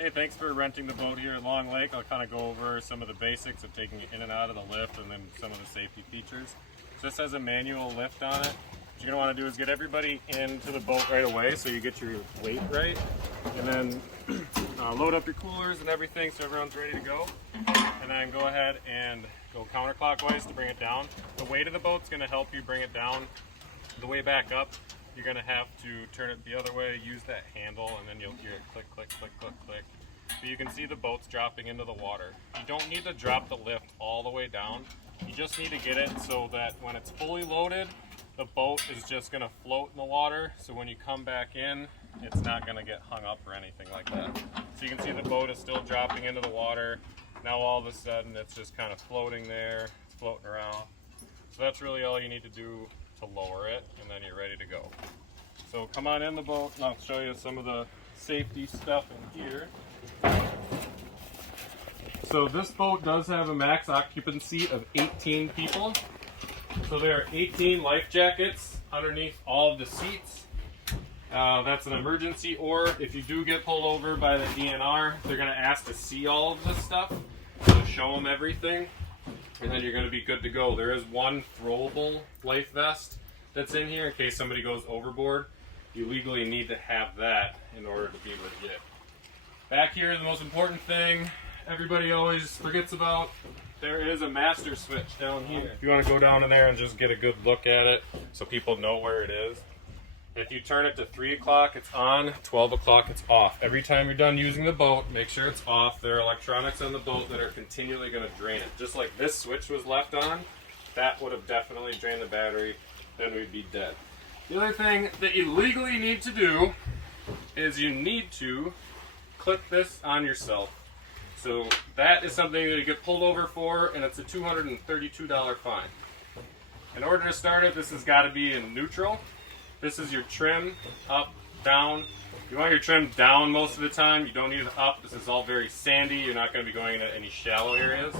Hey, thanks for renting the boat here at Long Lake. I'll kind of go over some of the basics of taking it in and out of the lift and then some of the safety features. So this has a manual lift on it. What you're going to want to do is get everybody into the boat right away so you get your weight right. And then load up your coolers and everything so everyone's ready to go. And then go ahead and go counterclockwise to bring it down. The weight of the boat's going to help you bring it down. The way back up, you're going to have to turn it the other way, use that handle, and then you'll hear it click, click, click, click, click. But you can see the boat's dropping into the water. You don't need to drop the lift all the way down. You just need to get it so that when it's fully loaded, the boat is just going to float in the water. So when you come back in, it's not going to get hung up or anything like that. So you can see the boat is still dropping into the water. Now all of a sudden it's just kind of floating there, it's floating around. So that's really all you need to do to lower it, and then you're ready to go. So come on in the boat and I'll show you some of the safety stuff in here. So this boat does have a max occupancy of 18 people. So there are 18 life jackets underneath all of the seats. That's an emergency, or if you do get pulled over by the DNR, they're going to ask to see all of this stuff, so show them everything, and then you're going to be good to go. There is one throwable life vest that's in here in case somebody goes overboard. You legally need to have that in order to be legit. Back here, the most important thing everybody always forgets about, there is a master switch down here. If you want to go down in there and just get a good look at it so people know where it is. If you turn it to 3 o'clock, it's on, 12 o'clock, it's off. Every time you're done using the boat, make sure it's off. There are electronics on the boat that are continually going to drain it. Just like this switch was left on, that would have definitely drained the battery, then we'd be dead. The other thing that you legally need to do is you need to clip this on yourself. So that is something that you get pulled over for, and it's a $232 fine. In order to start it, this has got to be in neutral. This is your trim, up, down. You want your trim down most of the time. You don't need it up. This is all very sandy. You're not going to be going into any shallow areas.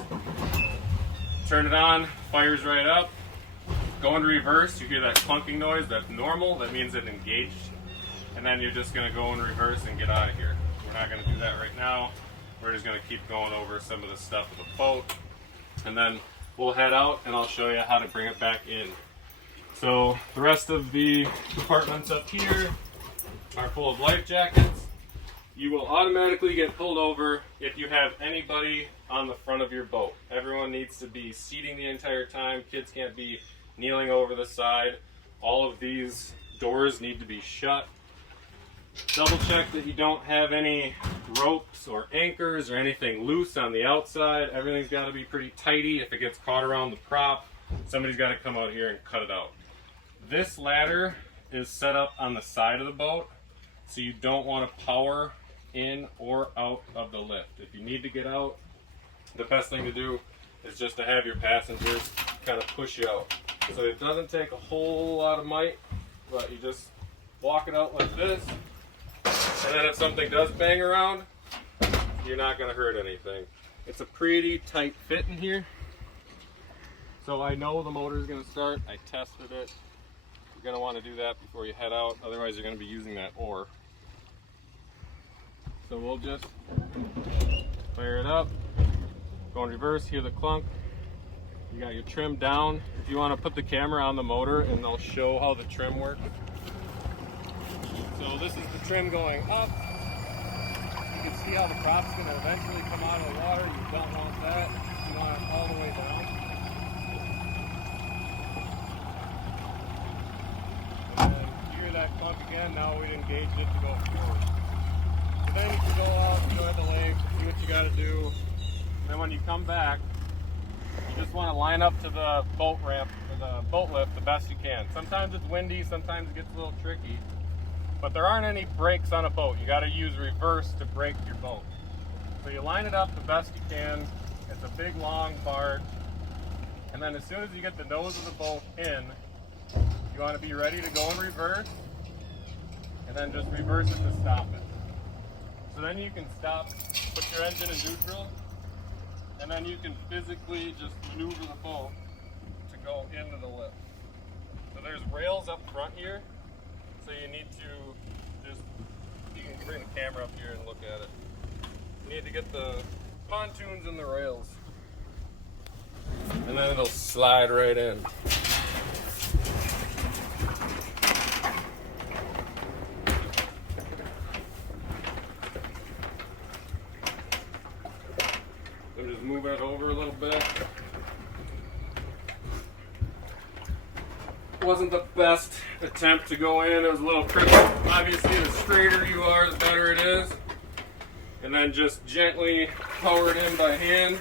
Turn it on, fires right up. Go in reverse. You hear that clunking noise. That's normal. That means it engaged. And then you're just going to go in reverse and get out of here. We're not going to do that right now. We're just going to keep going over some of the stuff with the boat. And then we'll head out and I'll show you how to bring it back in. So the rest of the compartments up here are full of life jackets. You will automatically get pulled over if you have anybody on the front of your boat. Everyone needs to be seating the entire time. Kids can't be kneeling over the side. All of these doors need to be shut. Double check that you don't have any ropes or anchors or anything loose on the outside. Everything's got to be pretty tighty. If it gets caught around the prop, somebody's got to come out here and cut it out. This ladder is set up on the side of the boat, so you don't want to power in or out of the lift. If you need to get out, the best thing to do is just to have your passengers kind of push you out. So it doesn't take a whole lot of might, but you just walk it out like this, and then if something does bang around, you're not going to hurt anything. It's a pretty tight fit in here, so I know the motor is going to start. I tested it. You're going to want to do that before you head out, otherwise you're going to be using that oar. So we'll just fire it up, go in reverse, hear the clunk. You got your trim down. If you want to put the camera on the motor and they'll show how the trim works. So this is the trim going up. You can see how the prop's going to eventually come out of the water. You don't want that. You want it all the way down. And then you hear that clunk again. Now we engaged it to go forward. So then you can go out, enjoy the lake, see what you got to do. And then when you come back, you just want to line up to the boat ramp or the boat lift the best you can. Sometimes it's windy, sometimes it gets a little tricky. But there aren't any brakes on a boat. You got to use reverse to brake your boat. So you line it up the best you can. It's a big long barge. And then as soon as you get the nose of the boat in, you want to be ready to go in reverse. And then just reverse it to stop it. So then you can stop, put your engine in neutral, and then you can physically just maneuver the boat to go into the lift. So there's rails up front here. So you need to just, you can bring the camera up here and look at it. You need to get the pontoons and the rails. And then it'll slide right in. So just move it over a little bit. Wasn't the best attempt to go in. It was a little tricky. Obviously, the straighter you are, the better it is. And then just gently power it in by hand.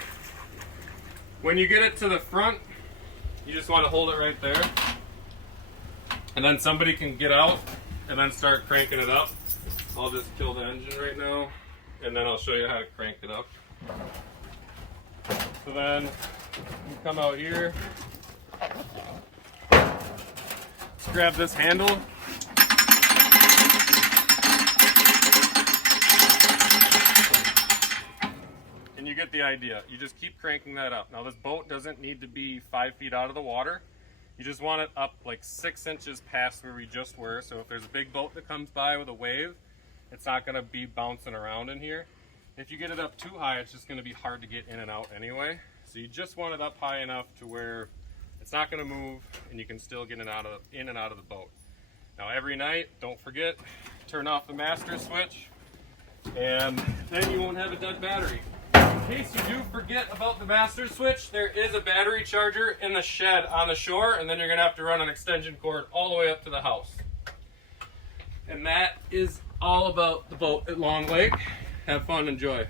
When you get it to the front, you just want to hold it right there. And then somebody can get out and then start cranking it up. I'll just kill the engine right now, and then I'll show you how to crank it up. So then you come out here. Let's grab this handle. And you get the idea. You just keep cranking that up. Now this boat doesn't need to be 5 feet out of the water. You just want it up like 6 inches past where we just were. So if there's a big boat that comes by with a wave, it's not going to be bouncing around in here. If you get it up too high, it's just going to be hard to get in and out anyway. So you just want it up high enough to where it's not going to move and you can still get in and out of the boat. Now every night, don't forget, turn off the master switch, and then you won't have a dead battery. In case you do forget about the master switch, there is a battery charger in the shed on the shore, and then you're going to have to run an extension cord all the way up to the house. And that is all about the boat at Long Lake. Have fun, enjoy.